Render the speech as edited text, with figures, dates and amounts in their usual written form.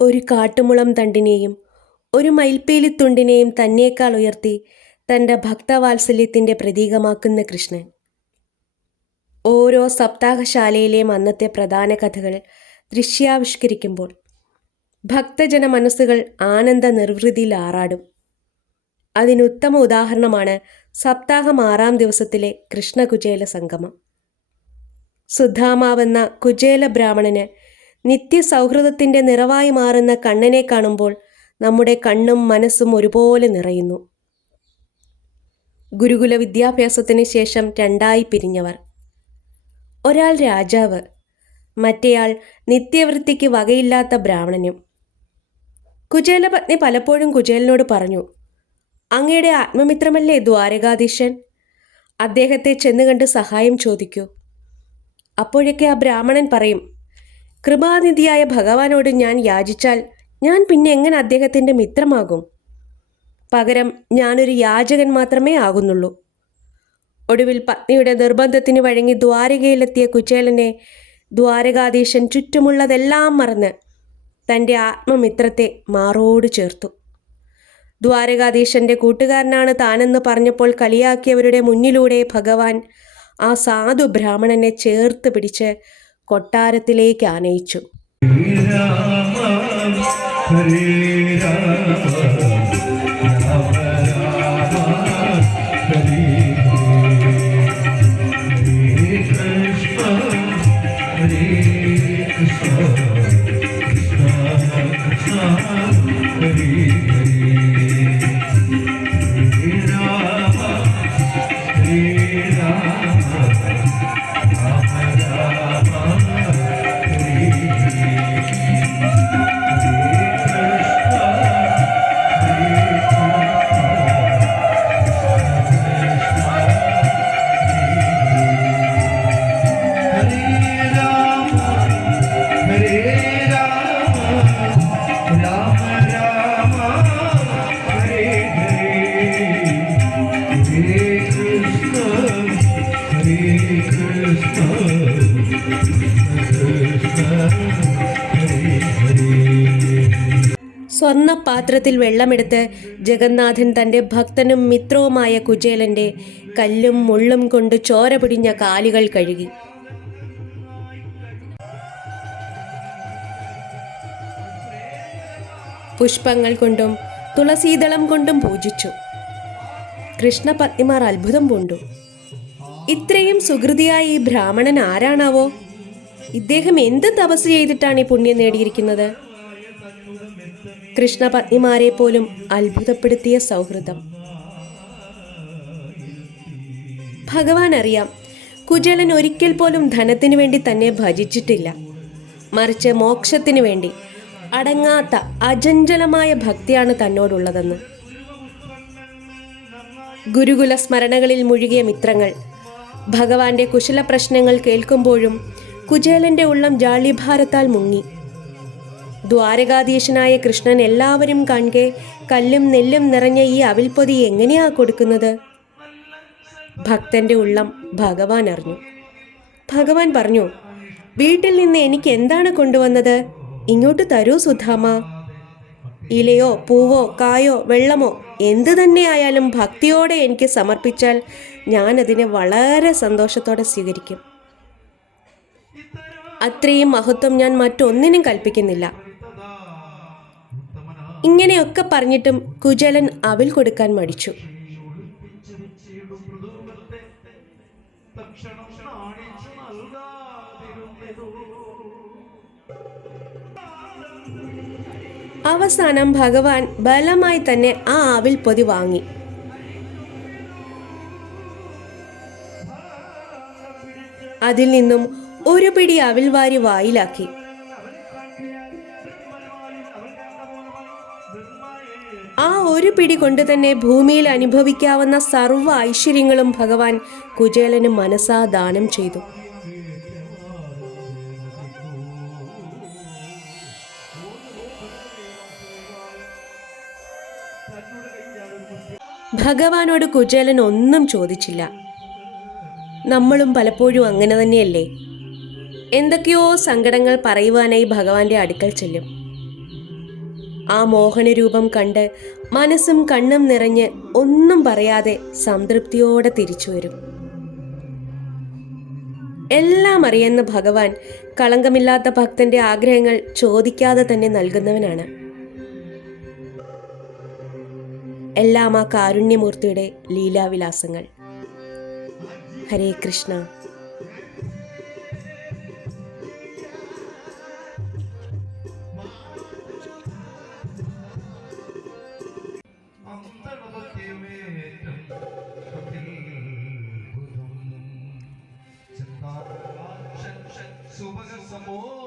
ഒരു കാട്ടുമുളം തണ്ടിനെയും ഒരു മയിൽപ്പീലിത്തുണ്ടിനെയും തന്നേക്കാൾ ഉയർത്തി തൻ്റെ ഭക്തവാത്സല്യത്തിൻ്റെ പ്രതീകമാക്കുന്ന കൃഷ്ണൻ. ഓരോ സപ്താഹശാലയിലെയും അന്നത്തെ പ്രധാന കഥകൾ ദൃശ്യാവിഷ്കരിക്കുമ്പോൾ ഭക്തജന മനസ്സുകൾ ആനന്ദ നിർവൃതിയിൽ ആറാടും. അതിനുത്തമ ഉദാഹരണമാണ് സപ്താഹം 6-ാം ദിവസത്തിലെ കൃഷ്ണകുചേല സംഗമം. സുധാമാവെന്ന കുചേല ബ്രാഹ്മണന് നിത്യസൗഹൃദത്തിൻ്റെ നിറവായി മാറുന്ന കണ്ണനെ കാണുമ്പോൾ നമ്മുടെ കണ്ണും മനസ്സും ഒരുപോലെ നിറയുന്നു. ഗുരുകുല വിദ്യാഭ്യാസത്തിന് ശേഷം രണ്ടായി പിരിഞ്ഞവർ. ഒരാൾ രാജാവ്, മറ്റേയാൾ നിത്യവൃത്തിക്ക് വകയില്ലാത്ത ബ്രാഹ്മണനും. കുചേലപത്നി പലപ്പോഴും കുചേലനോട് പറഞ്ഞു, അങ്ങയുടെ ആത്മമിത്രമല്ലേ ദ്വാരകാധീശൻ? അദ്ദേഹത്തെ ചെന്ന് കണ്ട് സഹായം ചോദിക്കൂ. അപ്പോഴൊക്കെ ആ ബ്രാഹ്മണൻ പറയും, കൃപാനിധിയായ ഭഗവാനോട് ഞാൻ യാചിച്ചാൽ ഞാൻ പിന്നെ എങ്ങനെ അദ്ദേഹത്തിൻ്റെ മിത്രമാകും? പകരം ഞാനൊരു യാചകൻ മാത്രമേ ആകുന്നുള്ളൂ. ഒടുവിൽ പത്നിയുടെ നിർബന്ധത്തിന് വഴങ്ങി ദ്വാരകയിലെത്തിയ കുചേലനെ ദ്വാരകാധീശൻ ചുറ്റുമുള്ളതെല്ലാം മറന്ന് തൻ്റെ ആത്മമിത്രത്തെ മാറോട് ചേർത്തു. ദ്വാരകാധീശൻ്റെ കൂട്ടുകാരനാണ് താനെന്ന് പറഞ്ഞപ്പോൾ കളിയാക്കിയവരുടെ മുന്നിലൂടെ ഭഗവാൻ ആ സാധു ബ്രാഹ്മണനെ ചേർത്ത് പിടിച്ച് കൊട്ടാരത്തിലേക്ക് ആനയിച്ചു. സ്വർണ്ണ പാത്രത്തിൽ വെള്ളമെടുത്ത് ജഗന്നാഥൻ തൻ്റെ ഭക്തനും മിത്രവുമായ കുചേലൻ്റെ കല്ലും മുള്ളും കൊണ്ട് ചോര പിടിഞ്ഞ കാലുകൾ കഴുകി. പുഷ്പങ്ങൾ കൊണ്ടും തുളസീദളം കൊണ്ടും പൂജിച്ചു. കൃഷ്ണപത്നിമാർ അത്ഭുതം പൂണ്ടു. ഇത്രയും സുഹൃതിയായ ഈ ബ്രാഹ്മണൻ ആരാണാവോ? ഇദ്ദേഹം എന്ത് തപസ് ചെയ്തിട്ടാണ് ഈ പുണ്യം നേടിയിരിക്കുന്നത്? കൃഷ്ണപത്നിമാരെ പോലും അത്ഭുതപ്പെടുത്തിയ സൗഹൃദം. ഭഗവാൻ അറിയാം, കുചേലൻ ഒരിക്കൽ പോലും ധനത്തിനു വേണ്ടി തന്നെ ഭജിച്ചിട്ടില്ല. മറിച്ച് മോക്ഷത്തിനു വേണ്ടി അടങ്ങാത്ത അചഞ്ചലമായ ഭക്തിയാണ് തന്നോടുള്ളതെന്ന്. ഗുരുകുല സ്മരണകളിൽ മുഴുകിയ മിത്രങ്ങൾ ഭഗവാന്റെ കുശല പ്രശ്നങ്ങൾ കേൾക്കുമ്പോഴും കുചേലന്റെ ഉള്ളം ജാള്യഭാരത്താൽ മുങ്ങി. ദ്വാരകാധീശനായ കൃഷ്ണൻ എല്ലാവരും കാണെ കല്ലും നെല്ലും നിറഞ്ഞ ഈ അവിൽപ്പൊതി എങ്ങനെയാ കൊടുക്കുന്നത്? ഭക്തന്റെ ഉള്ളം ഭഗവാൻ അറിഞ്ഞു. ഭഗവാൻ പറഞ്ഞു, വീട്ടിൽ നിന്ന് എനിക്ക് എന്താണ് കൊണ്ടുവന്നത്? ഇങ്ങോട്ട് തരൂ സുധാമ. ഇലയോ പൂവോ കായോ വെള്ളമോ എന്തു തന്നെയായാലും ഭക്തിയോടെ എനിക്ക് സമർപ്പിച്ചാൽ ഞാൻ അതിനെ വളരെ സന്തോഷത്തോടെ സ്വീകരിക്കും. അത്രയും മഹത്വം ഞാൻ മറ്റൊന്നിനും കൽപ്പിക്കുന്നില്ല. ഇങ്ങനെയൊക്കെ പറഞ്ഞിട്ടും കുചേലൻ അവിൽ കൊടുക്കാൻ മടിച്ചു. അവസാനം ഭഗവാൻ ബലമായി തന്നെ ആ അവിൽ പൊതി വാങ്ങി. അതിൽ നിന്നും ഒരു പിടി അവിൽ വാരി വായിലാക്കി. ആ ഒരു പിടി കൊണ്ട് തന്നെ ഭൂമിയിൽ അനുഭവിക്കാവുന്ന സർവ്വ ഐശ്വര്യങ്ങളും ഭഗവാൻ കുചേലന് മനസാ ദാനം ചെയ്തു. ഭഗവാനോട് കുചേലൻ ഒന്നും ചോദിച്ചില്ല. നമ്മളും പലപ്പോഴും അങ്ങനെ തന്നെയല്ലേ? എന്തൊക്കെയോ സങ്കടങ്ങൾ പറയുവാനായി ഭഗവാന്റെ അടുക്കൽ ചെല്ലും. ആ മോഹനരൂപം കണ്ട് മനസ്സും കണ്ണും നിറഞ്ഞ് ഒന്നും പറയാതെ സംതൃപ്തിയോടെ തിരിച്ചു വരും. എല്ലാം അറിയുന്ന ഭഗവാൻ കളങ്കമില്ലാത്ത ഭക്തന്റെ ആഗ്രഹങ്ങൾ ചോദിക്കാതെ തന്നെ നൽകുന്നവനാണ്. എല്ലാം ആ കാരുണ്യമൂർത്തിയുടെ ലീലാവിലാസങ്ങൾ. ഹരേ കൃഷ്ണ. സുഭഗ സമോ